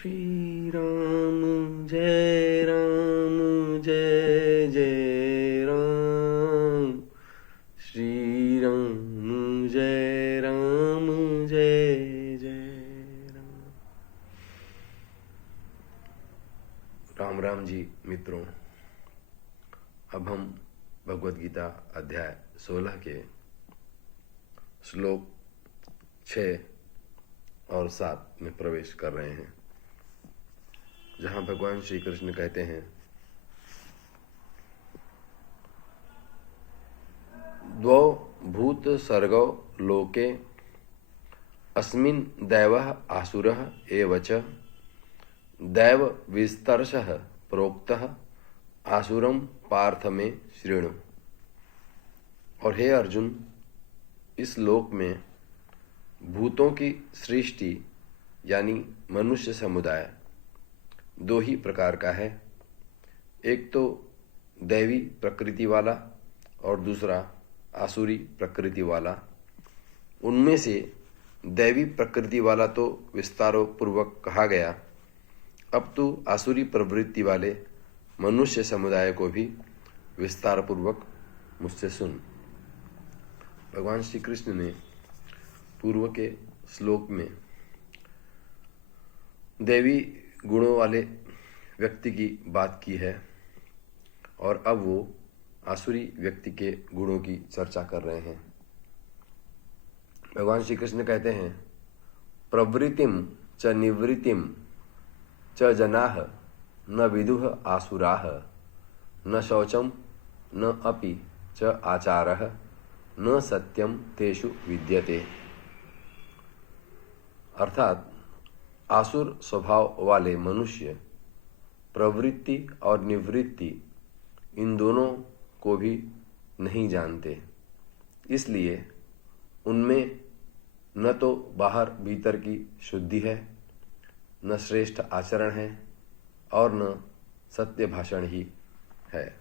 श्री राम जय जय राम। श्री राम जय जय राम। राम राम जी मित्रों, अब हम भगवद गीता अध्याय 16 के श्लोक 6 और 7 में प्रवेश कर रहे हैं, जहां भगवान श्री कृष्ण कहते हैं, द्वौ भूत सर्गौ लोके अस्मिन् दैवः आसुरः एव च दैव विस्तरशः प्रोक्तः आसुरम पार्थ में शृणु। और हे अर्जुन, इस लोक में भूतों की सृष्टि यानी मनुष्य समुदाय दो ही प्रकार का है। एक तो दैवी प्रकृति वाला और दूसरा आसुरी प्रकृति वाला। उनमें से दैवी प्रकृति वाला तो विस्तारो पूर्वक कहा गया, अब तो आसुरी प्रवृत्ति वाले मनुष्य समुदाय को भी विस्तार पूर्वक मुझसे सुन। भगवान श्री कृष्ण ने पूर्व के श्लोक में दैवी गुणों वाले व्यक्ति की बात की है और अब वो आसुरी व्यक्ति के गुणों की चर्चा कर रहे हैं। भगवान श्री कृष्ण कहते हैं, प्रवृत्तिम च निवृत्तिम च जनाः न विदुः आसुराः न शौचम न अपि च आचारः न सत्यम तेषु विद्यते। अर्थात आसुर स्वभाव वाले मनुष्य प्रवृत्ति और निवृत्ति इन दोनों को भी नहीं जानते, इसलिए उनमें न तो बाहर भीतर की शुद्धि है, न श्रेष्ठ आचरण है और न सत्य भाषण ही है।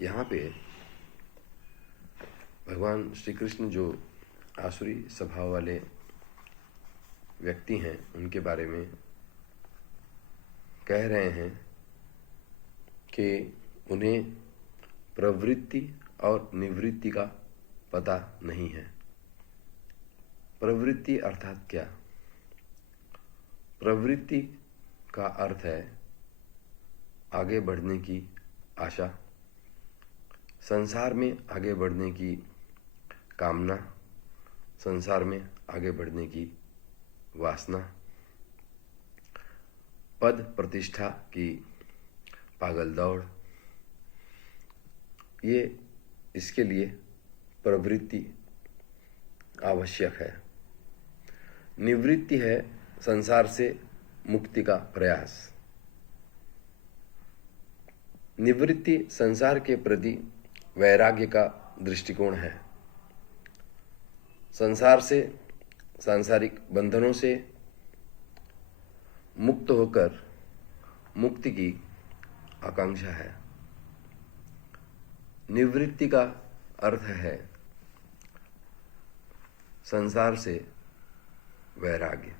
यहाँ पे भगवान श्री कृष्ण जो आसुरी स्वभाव वाले व्यक्ति हैं उनके बारे में कह रहे हैं कि उन्हें प्रवृत्ति और निवृत्ति का पता नहीं है। प्रवृत्ति अर्थात क्या? प्रवृत्ति का अर्थ है आगे बढ़ने की आशा, संसार में आगे बढ़ने की कामना, संसार में आगे बढ़ने की वासना, पद प्रतिष्ठा की पागल दौड़, ये इसके लिए प्रवृत्ति आवश्यक है। निवृत्ति है संसार से मुक्ति का प्रयास। निवृत्ति संसार के प्रति वैराग्य का दृष्टिकोण है। संसार से, सांसारिक बंधनों से मुक्त होकर मुक्ति की आकांक्षा है। निवृत्ति का अर्थ है संसार से वैराग्य।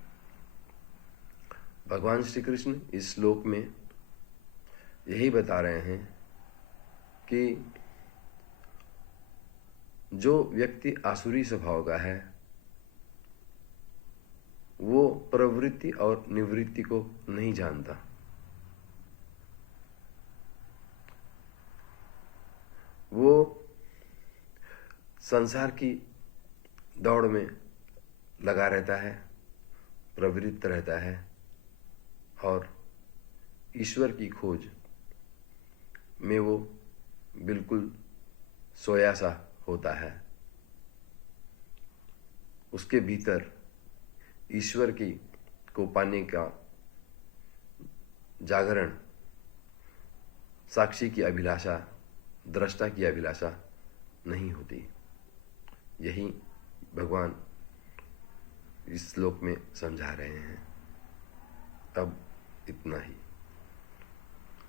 भगवान श्री कृष्ण इस श्लोक में यही बता रहे हैं कि जो व्यक्ति आसुरी स्वभाव का है वो प्रवृत्ति और निवृत्ति को नहीं जानता। वो संसार की दौड़ में लगा रहता है, प्रवृत्त रहता है और ईश्वर की खोज में वो बिल्कुल सोया सा होता है। उसके भीतर ईश्वर की को पाने का जागरण, साक्षी की अभिलाषा, दृष्टा की अभिलाषा नहीं होती। यही भगवान इस श्लोक में समझा रहे हैं। अब इतना ही।